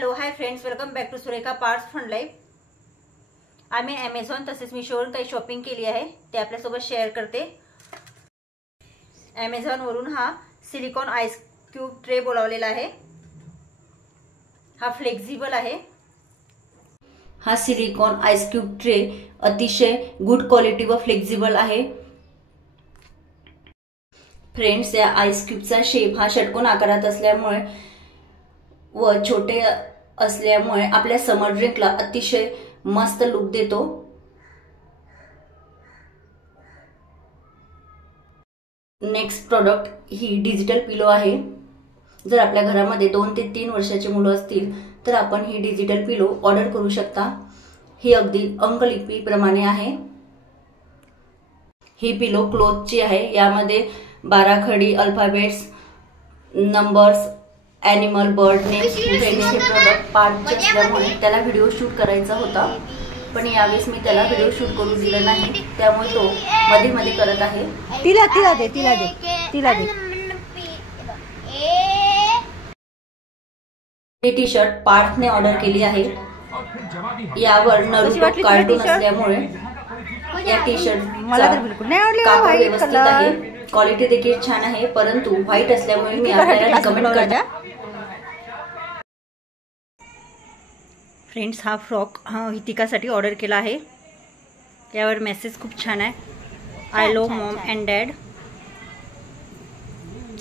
Hello hi friends, welcome back to Surekha parts fun life. आम्ही Amazon तसेच मीशोवरून काही शॉपिंग केली आहे ते आपल्यासोबत शेअर करते। ॲमेझॉनवरून हा सिलिकॉन आईस क्यूब ट्रे बोलावलेला आहे। हा फ्लेक्झिबल आहे। हा सिलिकॉन आईस क्यूब ट्रे अतिशय गुड क्वालिटी व फ्लेक्झिबल आहे। फ्रेंड्स, या आईस क्यूबचा शेप हा षटकोन आकारात असल्यामुळे व छोटे असल्यामुळे आपल्या समर ड्रिंकला अतिशय मस्त लुक देतो। नेक्स्ट प्रोडक्ट ही डिजिटल पिलो आहे। जर आपल्या घरामध्ये 2 ते 3 वर्षाची मुलं असतील तर आपण ही डिजिटल पिलो ऑर्डर करू शकता। ही अगदी अंकलिपीप्रमाणे आहे। ही पिलो क्लॉथची आहे। यामध्ये 12 खडी alphabets, numbers, animal, bird names, हे प्रोडक्ट पार्टचे असल्यामुळे त्याला व्हिडिओ शूट करायचा होता, पण यावेळेस मी त्याला व्हिडिओ शूट करू दिला नाही, त्यामुळे तो मध्ये मध्ये करत आहे। तिला दे। हे टी शर्ट पार्थने ऑर्डर केली आहे। यावर नरुटो कार्टून असल्यामुळे या टी शर्ट मला तर बिलकुल नाही आवडली। कापड व्यवस्थित आहे, क्वालिटी देखील छान आहे, परंतु व्हाईट असल्यामुळे मी आपल्याला रिकमेंड करते। फ्रेंड्स, हा फ्रॉक हितिकासाठी ऑर्डर केला आहे। यावर मेसेज खूप छान आहे, I love mom and dad.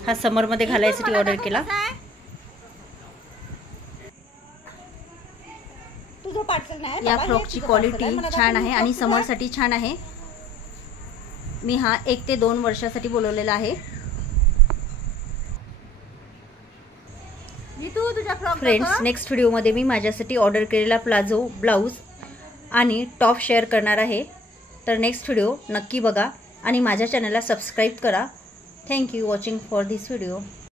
हा समर मध्ये घालायसाठी ऑर्डर केला। या फ्रॉकची क्वालिटी छान आहे आणि समर साठी छान आहे। मी हा 1 ते 2 वर्षासाठी बोलवलेला आहे। फ्रेंड्स, नेक्स्ट व्हिडिओमध्ये मी माझ्यासाठी ऑर्डर केलेला प्लाझो, ब्लाऊज आणि टॉप शेअर करणार आहे, तर नेक्स्ट व्हिडिओ नक्की बघा आणि माझ्या चॅनलला सबस्क्राईब करा। Thank you watching for this video.